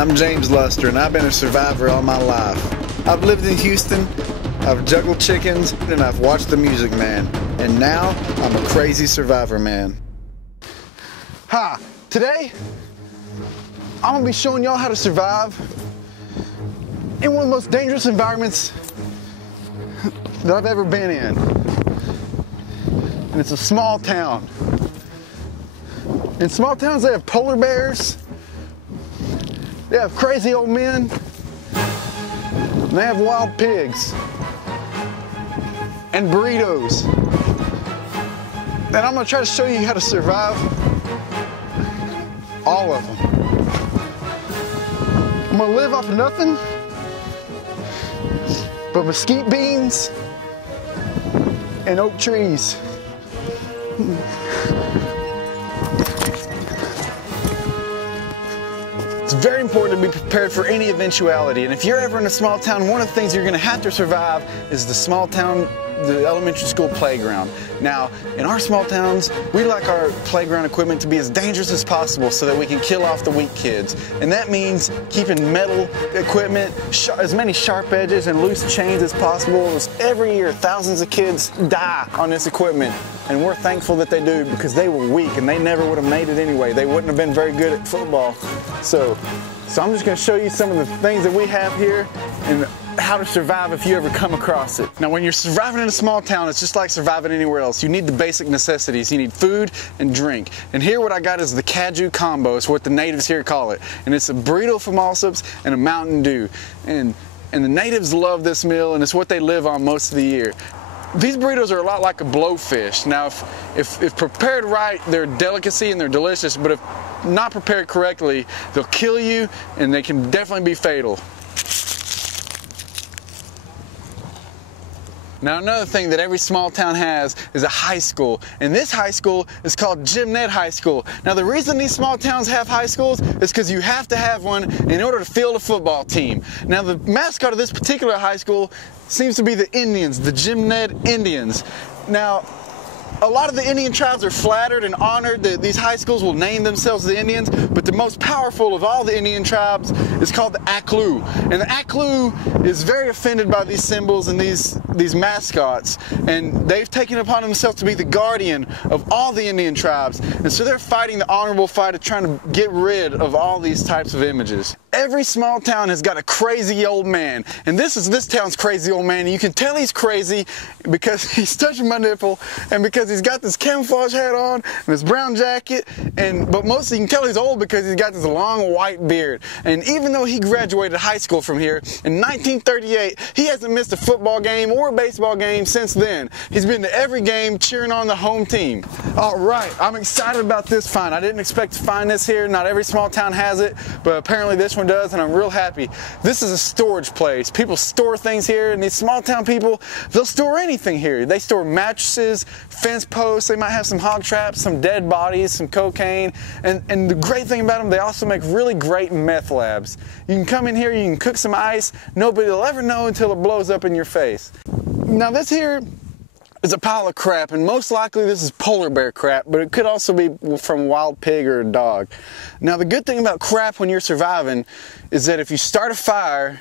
I'm James Luster, and I've been a survivor all my life. I've lived in Houston, I've juggled chickens, and I've watched The Music Man. And now, I'm a crazy survivor man. Hi, today, I'm gonna be showing y'all how to survive in one of the most dangerous environments that I've ever been in. And it's a small town. In small towns, they have polar bears, they have crazy old men, and they have wild pigs, and burritos. And I'm gonna try to show you how to survive all of them. I'm gonna live off of nothing but mesquite beans and oak trees. It's very important to be prepared for any eventuality, and if you're ever in a small town, one of the things you're going to have to survive is the elementary school playground. Now, in our small towns, we like our playground equipment to be as dangerous as possible so that we can kill off the weak kids. And that means keeping metal equipment, as many sharp edges and loose chains as possible. Every year, thousands of kids die on this equipment. And we're thankful that they do, because they were weak and they never would have made it anyway. They wouldn't have been very good at football. So I'm just going to show you some of the things that we have here and how to survive if you ever come across it. Now, when you're surviving in a small town, it's just like surviving anywhere else. You need the basic necessities. You need food and drink. And here what I got is the Caju combo. It's what the natives here call it. And it's a burrito from Allsup's and a Mountain Dew. And the natives love this meal, and it's what they live on most of the year. These burritos are a lot like a blowfish. Now, if prepared right, they're a delicacy and they're delicious, but if not prepared correctly, they'll kill you and they can definitely be fatal. Now, another thing that every small town has is a high school, and this high school is called Jim Ned High School. Now, the reason these small towns have high schools is because you have to have one in order to field a football team. Now, the mascot of this particular high school seems to be the Indians, the Jim Ned Indians. Now, a lot of the Indian tribes are flattered and honored that these high schools will name themselves the Indians, but the most powerful of all the Indian tribes is called the Aklu. And the Aklu is very offended by these symbols and these mascots, and they've taken it upon themselves to be the guardian of all the Indian tribes. And so they're fighting the honorable fight of trying to get rid of all these types of images. Every small town has got a crazy old man, and this is this town's crazy old man. And you can tell he's crazy because he's touching my nipple, and because he's got this camouflage hat on and this brown jacket, but mostly you can tell he's old because he's got this long white beard. And even though he graduated high school from here in 1938, he hasn't missed a football game or a baseball game since then. He's been to every game cheering on the home team. All right, I'm excited about this find. I didn't expect to find this here. Not every small town has it, but apparently this one does, and I'm real happy. This is a storage place. People store things here, and these small town people, they'll store anything here. They store mattresses, fence posts, they might have some hog traps, some dead bodies, some cocaine, and the great thing about them, they also make really great meth labs. You can come in here, you can cook some ice, nobody will ever know until it blows up in your face. Now, this here is a pile of crap, and most likely this is polar bear crap, but it could also be from a wild pig or a dog. Now, the good thing about crap when you're surviving is that if you start a fire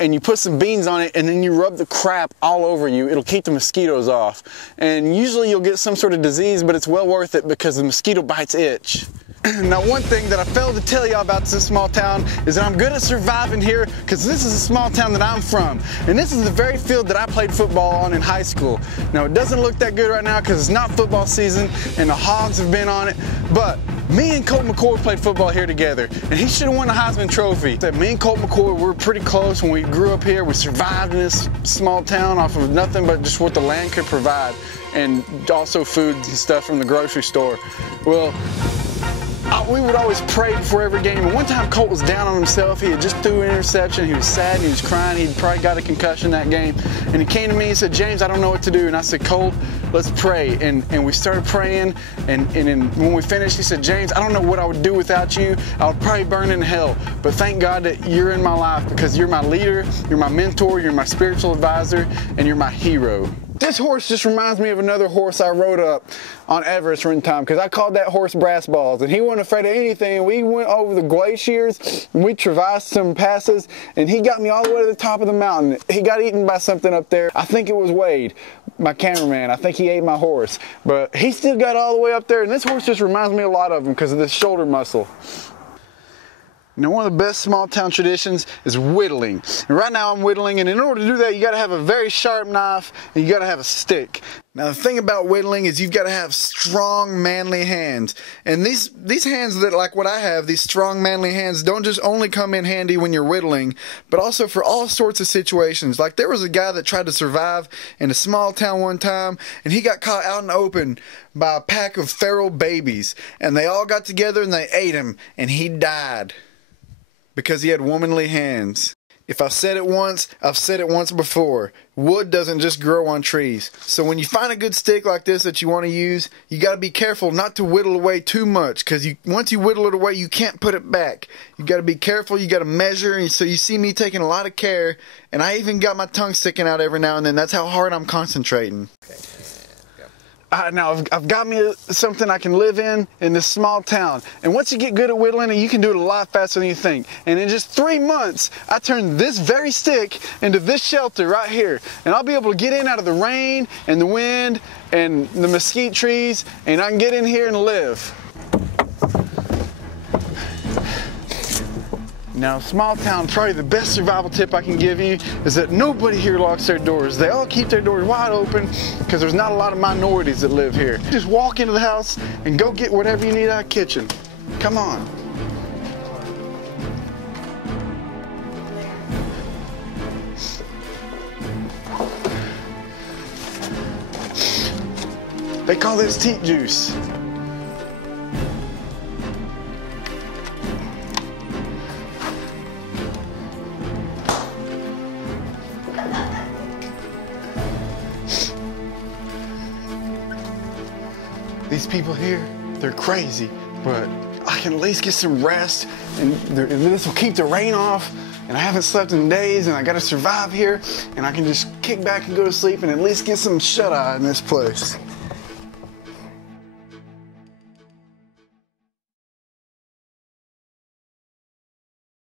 and you put some beans on it and then you rub the crap all over you, it'll keep the mosquitoes off. And usually you'll get some sort of disease, but it's well worth it because the mosquito bites itch. Now, one thing that I failed to tell y'all about this small town is that I'm good at surviving here because this is a small town that I'm from. And this is the very field that I played football on in high school. Now, it doesn't look that good right now because it's not football season and the Hogs have been on it, but me and Colt McCoy played football here together, and he should have won the Heisman Trophy. Me and Colt McCoy were pretty close when we grew up here. We survived in this small town off of nothing but just what the land could provide, and also food and stuff from the grocery store. Well, we would always pray before every game, and one time Colt was down on himself. He had just threw an interception, he was sad, and he was crying. He'd probably got a concussion that game, and he came to me and said, "James, I don't know what to do." And I said, "Colt, let's pray." And we started praying, and then when we finished, he said, "James, I don't know what I would do without you. I would probably burn in hell, but thank God that you're in my life because you're my leader, you're my mentor, you're my spiritual advisor, and you're my hero." This horse just reminds me of another horse I rode up on Everest one time, because I called that horse Brass Balls, and he wasn't afraid of anything. We went over the glaciers, and we traversed some passes, and he got me all the way to the top of the mountain. He got eaten by something up there. I think it was Wade, my cameraman. I think he ate my horse, but he still got all the way up there, and this horse just reminds me a lot of him because of this shoulder muscle. Now, one of the best small town traditions is whittling. And right now I'm whittling, and in order to do that, you gotta have a very sharp knife and you gotta have a stick. Now, the thing about whittling is you've gotta have strong, manly hands. And these hands that, like what I have, these strong, manly hands, don't just only come in handy when you're whittling, but also for all sorts of situations. Like, there was a guy that tried to survive in a small town one time, and he got caught out in the open by a pack of feral babies. And they all got together and they ate him, and he died. Because he had womanly hands. If I've said it once, I've said it once before. Wood doesn't just grow on trees. So when you find a good stick like this that you want to use, you got to be careful not to whittle away too much, because once you whittle it away, you can't put it back. You got to be careful, you got to measure, and so you see me taking a lot of care, and I even got my tongue sticking out every now and then. That's how hard I'm concentrating. Now I've got me something I can live in this small town, and once you get good at whittling, you can do it a lot faster than you think. And in just 3 months, I turned this very stick into this shelter right here, and I'll be able to get in out of the rain and the wind and the mesquite trees, and I can get in here and live. Now, small town, probably the best survival tip I can give you is that nobody here locks their doors. They all keep their doors wide open because there's not a lot of minorities that live here. Just walk into the house and go get whatever you need out of the kitchen. Come on. They call this teat juice. These people here, they're crazy, but I can at least get some rest, and this will keep the rain off, and I haven't slept in days, and I gotta survive here, and I can just kick back and go to sleep and at least get some shut-eye in this place.